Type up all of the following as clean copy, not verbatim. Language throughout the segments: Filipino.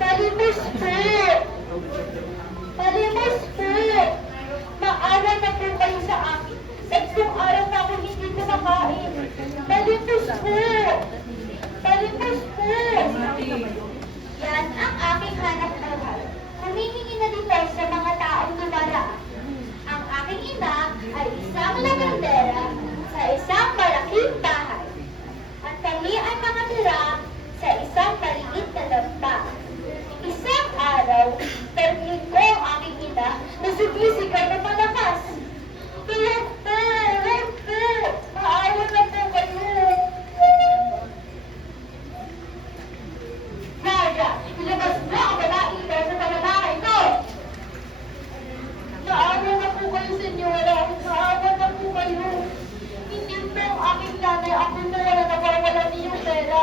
Palimos po! Palimos po! Maawa na po kayo sa akin. 3 araw na ako hindi kumakain. Palimos po! Palimos po! Yan ang aking hanap buhay. Humihingi na dito sa mga taong dumaraan. Ang aking ina ay isang labandera sa isang malaking bahay. At kami ay nakatira sa isang maliit na lampa. Isang araw, narinig ko ang aking ina na sumisigaw na malakas. Tulog po! Tulog po! Maawa na po kayo! Naga, ilabas mo ang babae sa panabahay ko! Naawa na po kayo, senyora. Naawa na po kayo. Hindi po ang aking nanay. Ako na wala nawawala niyong pera.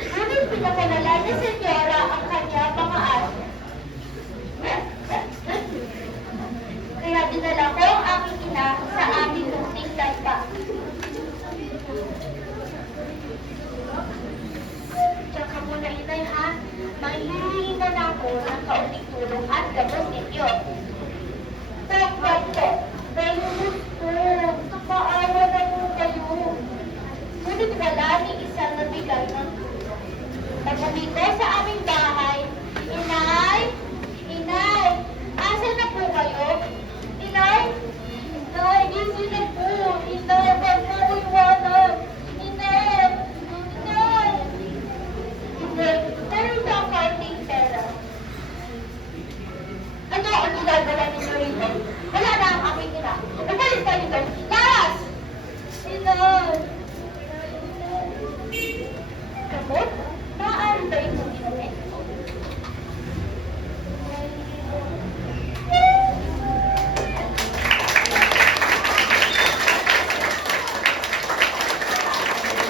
Ngunit pinakalala ni senyora ang kanya mga aso. Kaya dinala ko ang aking ina